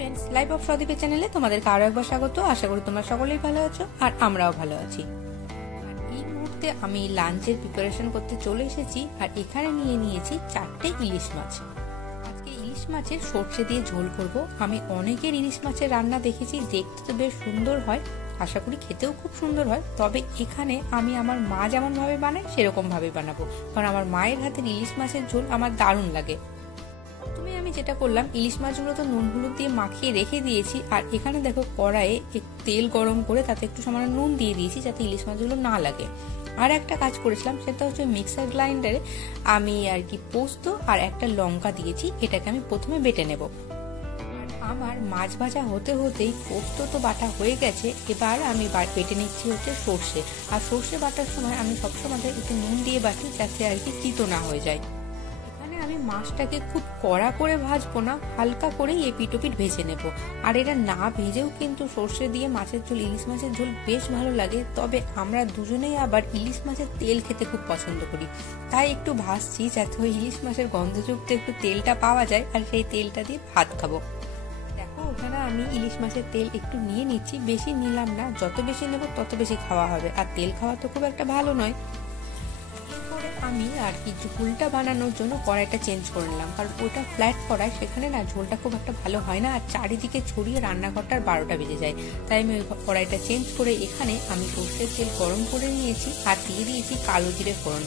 Friends, life of সদীপের চ্যানেলে তোমাদেরকে আরো একবার স্বাগত। আশা করি তোমরা সকলেই ভালো আছো আর আমরাও ভালো আছি। এই মুহূর্তে আমি লাঞ্চের প্রিপারেশন করতে চলে এসেছি আর এখানে নিয়ে নিয়েছি 4টে ইলিশ মাছ। আজকে ইলিশ মাছের সর্ষে দিয়ে ঝোল করব। আমি অনেকের ইলিশ মাছের রান্না দেখেছি, দেখতে তো বেশ সুন্দর হয়, আশা করি খেতেও খুব সুন্দর হয়। তবে এখানে আমি আমার মা যেমন ভাবে বানায় সেরকম ভাবে বানাবো, কারণ আমার মায়ের হাতের ইলিশ মাছের ঝোল আমার দারুণ লাগে। প্রথমে আমি যেটা করলাম, ইলিশ মাছগুলো তো নুন হলুদ দিয়ে মাখিয়ে রেখে দিয়েছি আর এখানে দেখো কড়াইয়ে তেল গরম করে তাতে একটু সামান্য নুন দিয়ে দিয়েছি যাতে ইলিশ মাছগুলো না লাগে। আর একটা কাজ করেছিলাম, সেটা হচ্ছে মিক্সার গ্রাইন্ডারে আমি আর কি পোস্ত আর একটা লঙ্কা দিয়েছি, এটাকে আমি প্রথমে বেটে নেব। আমার মাছ ভাজা হতে হতেই পোস্ত তো বাটা হয়ে গেছে, এবার আমি বেটে নিচ্ছি হচ্ছে সর্ষে। আর সর্ষে বাটার সময় আমি সবসময় একটু নুন দিয়ে বাটি যাতে আর কি তিতো না হয়ে যায়। আমি মাছটাকে খুব কড়া করে ভাজবো না, হালকা করে এপিট ওপিট ভেজে নেব। আর এটা না ভেজেও কিন্তু সর্ষে দিয়ে মাছের ঝোল, ইলিশ মাছের ঝোল বেশ ভালো লাগে। তবে আমরা দুজনেই আবার ইলিশ মাছের তেল খেতে খুব পছন্দ করি, তাই একটু ভাজছি যাতে ওই ইলিশ মাছের গন্ধযুক্ত একটু তেলটা পাওয়া যায় আর সেই তেলটা দিয়ে ভাত খাবো। দেখো ওখানে আমি ইলিশ মাছের তেল একটু নিয়ে নিচ্ছি, বেশি নিলাম না, যত বেশি নেব তত বেশি খাওয়া হবে, আর তেল খাওয়া তো খুব একটা ভালো নয়। আমি আর কি ঝোলটা বানানোর জন্য কড়াইটা চেঞ্জ করে নিলাম, কারণ ওটা ফ্ল্যাট কড়াই, সেখানে না ঝোলটা খুব একটা ভালো হয় না আর চারিদিকে ছড়িয়ে রান্নাঘরটার 12টা বেজে যায়। তাই আমি ওই কড়াইটা চেঞ্জ করে এখানে আমি সর্ষের তেল গরম করে নিয়েছি আর দিয়ে দিয়েছি কালো জিরে ফোড়ন।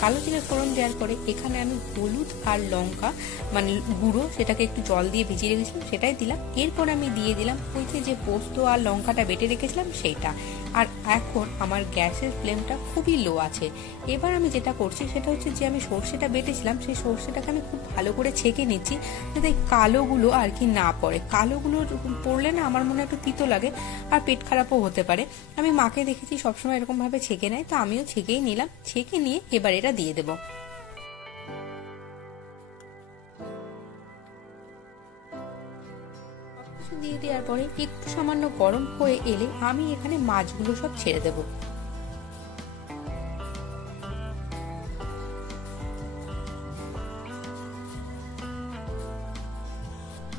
কালো জিরে ফোড়ন দেওয়ার পরে এখানে আমি হলুদ আর লঙ্কা মানে গুঁড়ো, সেটাকে একটু জল দিয়ে ভিজিয়ে রেখেছিলাম সেটাই দিলাম। এরপর আমি দিয়ে দিলাম ওই যে পোস্ত আর লঙ্কাটা বেটে রেখেছিলাম সেইটা। আর এখন আমার গ্যাসের ফ্লেমটা খুবই লো আছে। এবার আমি যেটা করছি সেটা হচ্ছে যে আমি সর্ষেটা বেটেছিলাম সেই সর্ষেটাকে আমি খুব ভালো করে ছেঁকে নিচ্ছি যাতে কালোগুলো আর কি না পড়ে। কালোগুলো পড়লে না আমার মনে একটু তিতো লাগে আর পেট খারাপও হতে পারে। আমি মাকে দেখেছি সবসময় এরকম ভাবে ছেঁকে নেয়, তো আমিও ছেঁকেই নিলাম। ছেঁকে নিয়ে এবার এটা দিয়ে দেবো। দিয়ে দেওয়ার পরে একটু সামান্য গরম হয়ে এলে আমি এখানে মাছগুলো সব ছেড়ে দেবো।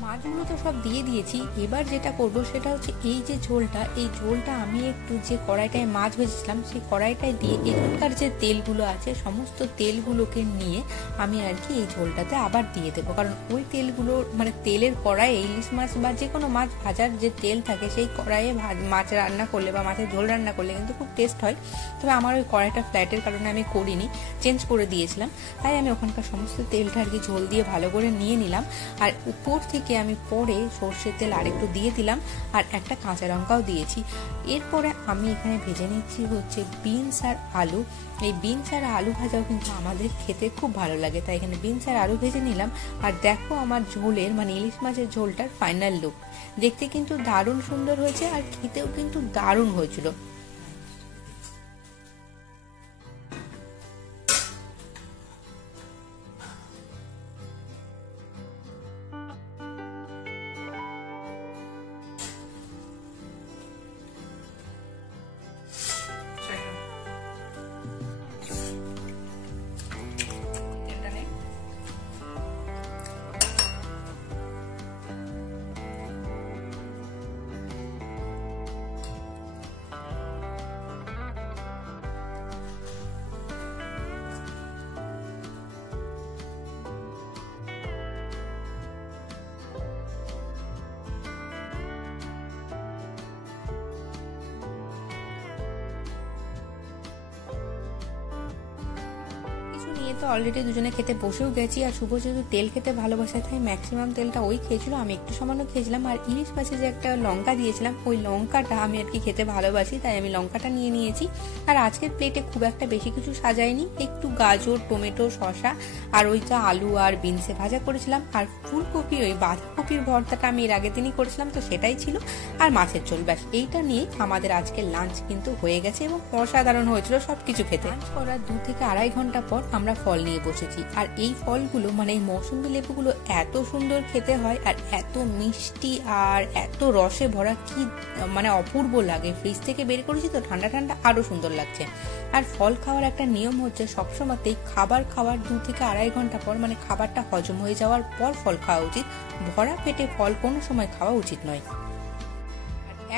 মাছগুলো তো সব দিয়ে দিয়েছি। এবার যেটা করব সেটা হচ্ছে এই যে ঝোলটা আমি একটু যে কড়াইটায় মাছ ভেজেছিলাম সেই কড়াইটায় দিয়ে এখানকার যে তেলগুলো আছে সমস্ত তেলগুলোকে নিয়ে আমি আর কি এই ঝোলটাতে আবার দিয়ে দেবো। কারণ ওই তেলগুলো মানে তেলের কড়াইয়ে ইলিশ মাছ বা যে কোনো মাছ ভাজার যে তেল থাকে সেই কড়াইয়ে মাছ রান্না করলে বা মাছের ঝোল রান্না করলে কিন্তু খুব টেস্ট হয়। তবে আমার ওই কড়াইটা ফ্ল্যাটের কারণে আমি করিনি, চেঞ্জ করে দিয়েছিলাম, তাই আমি ওখানকার সমস্ত তেলটা আর কি ঝোল দিয়ে ভালো করে নিয়ে নিলাম। আর উপর থেকে আমি পরে সর্ষের তেল আরেকটু দিয়ে দিলাম আর একটা কাঁচা লঙ্কাও দিয়েছি। এরপরে আমি এখানে ভেজে নিচ্ছি হচ্ছে বিনস আর আলু। এই বিনস আর আলু ভাজাও কিন্তু আমাদের খেতে খুব ভালো লাগে, তাই এখানে বিনস আর আলু ভেজে নিলাম। আর দেখো আমার ঝোলের মানে ইলিশ মাছের ঝোলটার ফাইনাল লুক দেখতে কিন্তু দারুণ সুন্দর হয়েছে আর খেতেও কিন্তু দারুণ হয়েছিল। নিয়ে তো অলরেডি দুজনে খেতে বসেও গেছি। আর শুভ যেহেতু তেল খেতে ভালোবাসে তাই ম্যাক্সিমাম তেলটা ওই খেয়েছিল, আমি একটু সামান্য খেয়েছিলাম। আর ইলিশ মাছে যে একটা লঙ্কা দিয়েছিলাম ওই লঙ্কাটা আমি আর কি খেতে ভালোবাসি, তাই আমি লঙ্কাটা নিয়ে নিয়েছি। আর আজকের প্লেটে খুব একটা বেশি কিছু সাজাইনি, একটু গাজর, টমেটো, শসা আর ওইটা আলু আর বিনসে ভাজা করেছিলাম। আর ফুলকপি ওই বাঁধাকপির ভর্তাটা আমি এর আগের দিনই করেছিলাম, তো সেটাই ছিল। আর মাছের ঝোল, ব্যাস এইটা নিয়ে আমাদের আজকের লাঞ্চ কিন্তু হয়ে গেছে এবং অসাধারণ হয়েছিল সবকিছু খেতে। লাঞ্চ করার 2 থেকে আড়াই ঘন্টা পর আমরা ফল নিয়ে বসেছি। আর এই ফলগুলো মানে এই মৌসুমী লেবুগুলো এত সুন্দর খেতে হয় আর এত মিষ্টি আর এত রসে ভরা, কি মানে অপূর্ব লাগে। ফ্রিজ থেকে বের করেছি তো ঠান্ডা ঠান্ডা আরো সুন্দর লাগছে। আর ফল খাওয়ার একটা নিয়ম হচ্ছে সবসময়তেই খাবার খাওয়ার 2 থেকে 2.5 ঘন্টা পর মানে খাবারটা হজম হয়ে যাওয়ার পর ফল খাওয়া উচিত। ভরা পেটে ফল কোনো সময় খাওয়া উচিত নয়।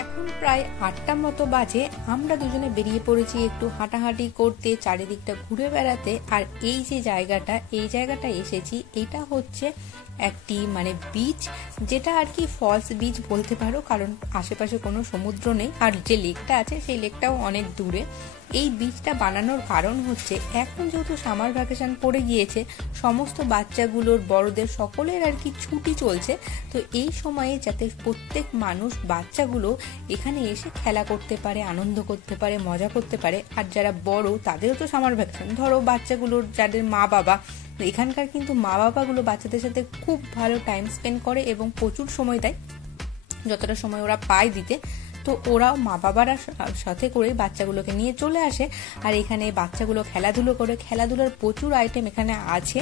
এখন প্রায় 8টা মতো বাজে, আমরা দুজনে বেরিয়ে পড়েছি একটু হাঁটাহাঁটি করতে, চারিদিকটা ঘুরে বেড়াতে। আর এই যে জায়গাটা এসেছি, এটা হচ্ছে একটি মানে বিচ, যেটা আর কি ফলস বিচ বলতে পারো, কারণ আশেপাশে কোনো সমুদ্র নেই। আর যে লেকটা আছে সেই লেকটাও অনেক দূরে। এই বিচটা বানানোর কারণ হচ্ছে এখন যেহেতু সামার ভ্যাকেশন পড়ে গিয়েছে, সমস্ত বাচ্চাগুলোর বড়দের সকলের আর কি ছুটি চলছে, তো এই সময়ে যাতে প্রত্যেক মানুষ বাচ্চাগুলো এখানে এসে খেলা করতে পারে, আনন্দ করতে পারে, মজা করতে পারে। আর যারা বড় তাদেরও তো সামার ভ্যাকেশন, ধরো বাচ্চাগুলোর যাদের মা বাবা, এখানকার কিন্তু মা বাবাগুলো বাচ্চাদের সাথে খুব ভালো টাইম স্পেন্ড করে এবং প্রচুর সময় দেয়, যতটা সময় ওরা পায় দিতে। তো ওরাও মা বাবারা সাথে করে বাচ্চাগুলোকে নিয়ে চলে আসে আর এখানে বাচ্চাগুলো খেলাধুলো করে। খেলাধুলার প্রচুর আইটেম এখানে আছে।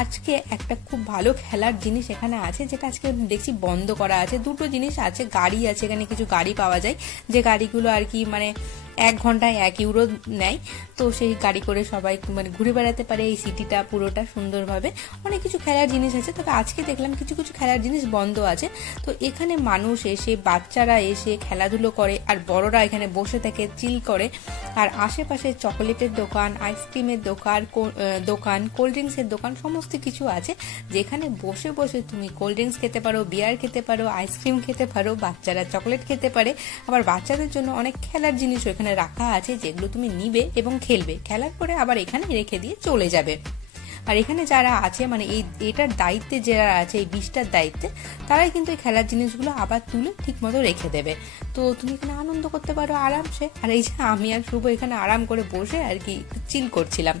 আজকে একটা খুব ভালো খেলার জিনিস এখানে আছে, যেটা আজকে দেখছি বন্ধ করা আছে। 2টো জিনিস আছে, গাড়ি আছে, এখানে কিছু গাড়ি পাওয়া যায়, যে গাড়িগুলো আর কি মানে 1 ঘন্টায় 1 ইউরো নেয়। তো সেই গাড়ি করে সবাই মানে ঘুরে বেড়াতে পারে এই সিটিটা পুরোটা সুন্দরভাবে। অনেক কিছু খেলার জিনিস আছে, তবে আজকে দেখলাম কিছু কিছু খেলার জিনিস বন্ধ আছে। তো এখানে মানুষ এসে, বাচ্চারা এসে খেলাধুলো করে আর বড়রা এখানে বসে থেকে চিল করে। আর আশেপাশে চকোলেটের দোকান, আইসক্রিমের দোকান, কোল্ড ড্রিঙ্কসের দোকান সমস্ত কিছু আছে, যেখানে বসে বসে তুমি কোল্ড ড্রিঙ্কস খেতে পারো, বিয়ার খেতে পারো, আইসক্রিম খেতে পারো, বাচ্চারা চকোলেট খেতে পারে। আবার বাচ্চাদের জন্য অনেক খেলার জিনিসও এখানে রাখা আছে, যেগুলো তুমি নিবে এবং খেলবে, খেলার পরে আবার এখানে রেখে দিয়ে চলে যাবে। আর এখানে যারা আছে মানে এটার দায়িত্বে যারা আছে, এই বিচটার দায়িত্বে, তারাই কিন্তু এই খেলার জিনিসগুলো আবার তুলে ঠিক মতো রেখে দেবে। তো তুমি এখানে আনন্দ করতে পারো আরামসে। আর এই যে আমি আর শুভ এখানে আরাম করে বসে আর কি চিল করছিলাম।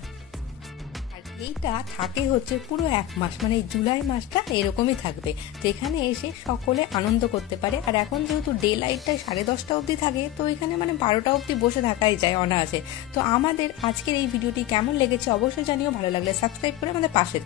এইটা থাকে হচ্ছে পুরো 1 মাস, মানে এই জুলাই মাসটা এরকমই থাকবে। তো এখানে এসে সকলে আনন্দ করতে পারে। আর এখন যেহেতু ডে লাইটটাই 10:30 অবধি থাকে, তো এখানে মানে 12টা অবধি বসে থাকাই যায় অনায়াসে। তো আমাদের আজকের এই ভিডিওটি কেমন লেগেছে অবশ্যই জানিও। ভালো লাগলে সাবস্ক্রাইব করে আমাদের পাশে